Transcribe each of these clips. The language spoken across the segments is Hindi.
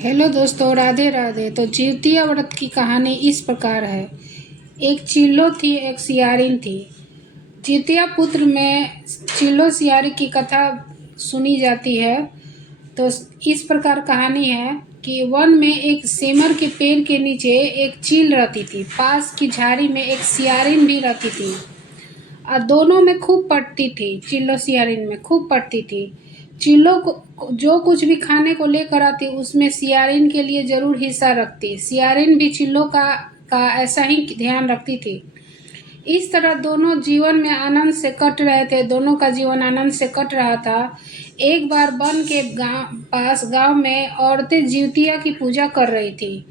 हेलो दोस्तों, राधे राधे। तो जिउतिया व्रत की कहानी इस प्रकार है। एक चिल्लो थी, एक सियारिन थी। जिउतिया पुत्र में चिल्लो सियारी की कथा सुनी जाती है। तो इस प्रकार कहानी है कि वन में एक सेमर के पेड़ के नीचे एक चील रहती थी। पास की झाड़ी में एक सियारिन भी रहती थी और दोनों में खूब पटती थी। चिल्लो सियारिन में खूब पटती थी। चिल्लो को जो कुछ भी खाने को लेकर आती उसमें सियारिन के लिए जरूर हिस्सा रखती। सियारिन भी चिल्लो का ऐसा ही ध्यान रखती थी। इस तरह दोनों जीवन में आनंद से कट रहे थे। दोनों का जीवन आनंद से कट रहा था। एक बार वन के गांव में औरतें जिउतिया की पूजा कर रही थी।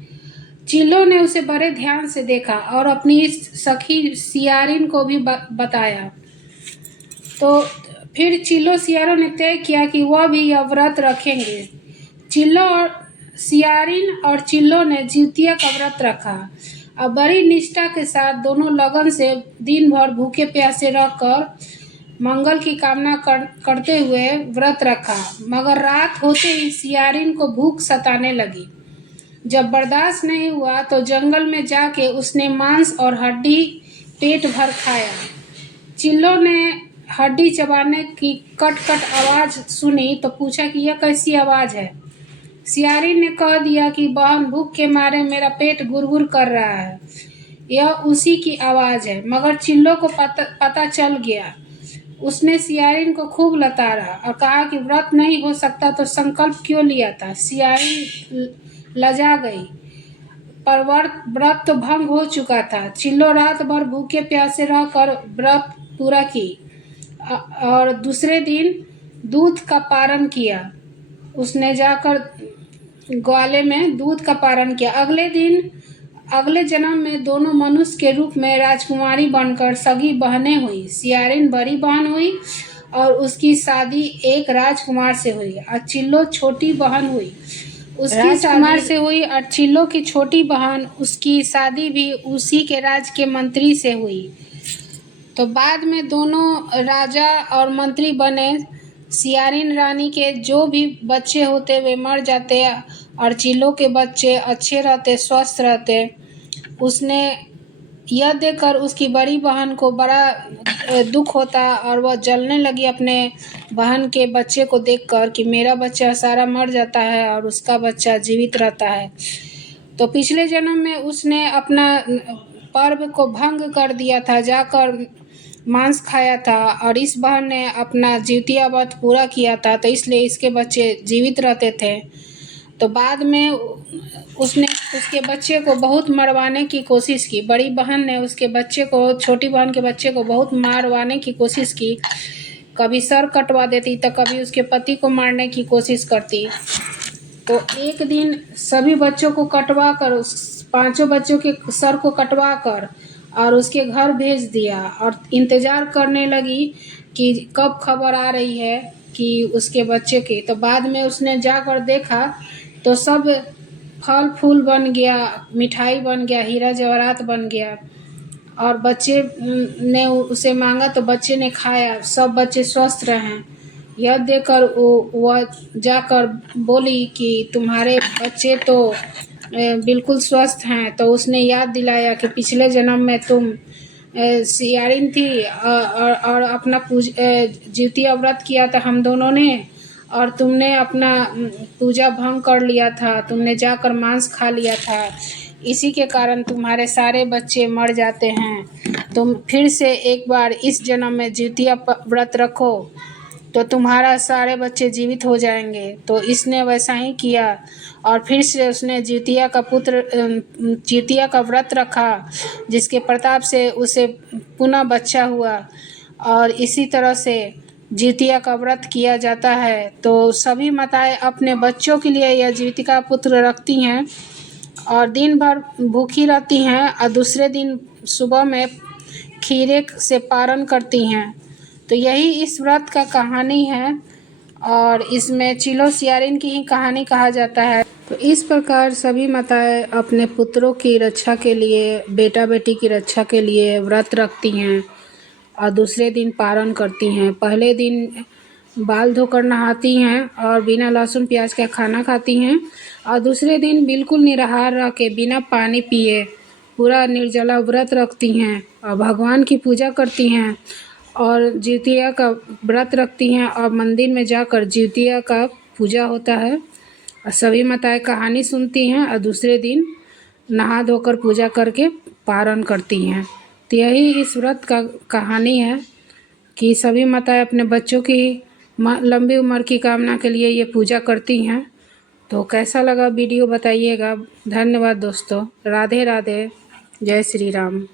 चिल्लो ने उसे बड़े ध्यान से देखा और अपनी सखी सियारिन को भी बताया। तो फिर चिल्लो सियारों ने तय किया कि वह भी यह व्रत रखेंगे। चिल्लो और सियारिन और चिल्लो ने जिउतिया का व्रत रखा और बड़ी निष्ठा के साथ दोनों लगन से दिन भर भूखे प्यासे रहकर मंगल की कामना करते हुए व्रत रखा। मगर रात होते ही सियारिन को भूख सताने लगी। जब बर्दाश्त नहीं हुआ तो जंगल में जाके उसने मांस और हड्डी पेट भर खाया। चिल्लो ने हड्डी चबाने की कट कट आवाज सुनी तो पूछा कि यह कैसी आवाज है। सियारी ने कह दिया कि बहन, भूख के मारे मेरा पेट गुरगुर कर रहा है, यह उसी की आवाज है। मगर चिल्लो को पता चल गया। उसने सियारिन को खूब लताड़ा और कहा कि व्रत नहीं हो सकता तो संकल्प क्यों लिया था। सियारिन लजा गई, पर व्रत तो भंग हो चुका था। चिल्लो रात भर भूखे प्यासे रहकर व्रत पूरा की और दूसरे दिन दूध का पारण किया। उसने जाकर ग्वाले में दूध का पारण किया। अगले जन्म में दोनों मनुष्य के रूप में राजकुमारी बनकर सगी बहनें हुई। सियारिन बड़ी बहन हुई और उसकी शादी एक राजकुमार से हुई और चिल्लो छोटी बहन हुई। उसकी राजकुमार से हुई और चिल्लो की छोटी बहन, उसकी शादी भी उसी के राज के मंत्री से हुई। तो बाद में दोनों राजा और मंत्री बने। सियारिन रानी के जो भी बच्चे होते वे मर जाते और चिल्लो के बच्चे अच्छे रहते, स्वस्थ रहते। उसने यह देखकर उसकी बड़ी बहन को बड़ा दुख होता और वह जलने लगी अपने बहन के बच्चे को देखकर कि मेरा बच्चा सारा मर जाता है और उसका बच्चा जीवित रहता है। तो पिछले जन्म में उसने अपना पर्व को भंग कर दिया था, जाकर मांस खाया था और इस बहन ने अपना जिउतिया व्रत पूरा किया था, तो इसलिए इसके बच्चे जीवित रहते थे। तो बाद में उसने उसके बच्चे को बहुत मरवाने की कोशिश की। बड़ी बहन ने उसके बच्चे को, छोटी बहन के बच्चे को बहुत मारवाने की कोशिश की। कभी सर कटवा देती तो कभी उसके पति को मारने की कोशिश करती। तो एक दिन सभी बच्चों को कटवा कर, उस 5 बच्चों के सर को कटवा कर और उसके घर भेज दिया और इंतज़ार करने लगी कि कब खबर आ रही है कि उसके बच्चे की। तो बाद में उसने जाकर देखा तो सब फल फूल बन गया, मिठाई बन गया, हीरा जवाहरात बन गया और बच्चे ने उसे मांगा तो बच्चे ने खाया। सब बच्चे स्वस्थ रहे। यह देखकर वह जाकर बोली कि तुम्हारे बच्चे तो बिल्कुल स्वस्थ हैं। तो उसने याद दिलाया कि पिछले जन्म में तुम सियारिन थी और अपना जिउतिया व्रत किया था हम दोनों ने, और तुमने अपना पूजा भंग कर लिया था, तुमने जाकर मांस खा लिया था, इसी के कारण तुम्हारे सारे बच्चे मर जाते हैं। तुम फिर से एक बार इस जन्म में जिउतिया व्रत रखो तो तुम्हारा सारे बच्चे जीवित हो जाएंगे। तो इसने वैसा ही किया और फिर से उसने जिउतिया का व्रत रखा, जिसके प्रताप से उसे पुनः बच्चा हुआ। और इसी तरह से जिउतिया का व्रत किया जाता है। तो सभी माताएं अपने बच्चों के लिए यह जिउतिया पुत्र रखती हैं और दिन भर भूखी रहती हैं और दूसरे दिन सुबह में खीरे से पारण करती हैं। तो यही इस व्रत का कहानी है और इसमें चिल्लो सियारिन की ही कहानी कहा जाता है। तो इस प्रकार सभी माताएं अपने पुत्रों की रक्षा के लिए, बेटा बेटी की रक्षा के लिए व्रत रखती हैं और दूसरे दिन पारण करती हैं। पहले दिन बाल धोकर नहाती हैं और बिना लहसुन प्याज का खाना खाती हैं और दूसरे दिन बिल्कुल निराहार रह के बिना पानी पिए पूरा निर्जला व्रत रखती हैं और भगवान की पूजा करती हैं और जितिया का व्रत रखती हैं और मंदिर में जाकर जितिया का पूजा होता है और सभी माताएं कहानी सुनती हैं और दूसरे दिन नहा धोकर पूजा करके पारण करती हैं। तो यही इस व्रत का कहानी है कि सभी माताएं अपने बच्चों की लंबी उम्र की कामना के लिए ये पूजा करती हैं। तो कैसा लगा वीडियो बताइएगा। धन्यवाद दोस्तों। राधे राधे। जय श्री राम।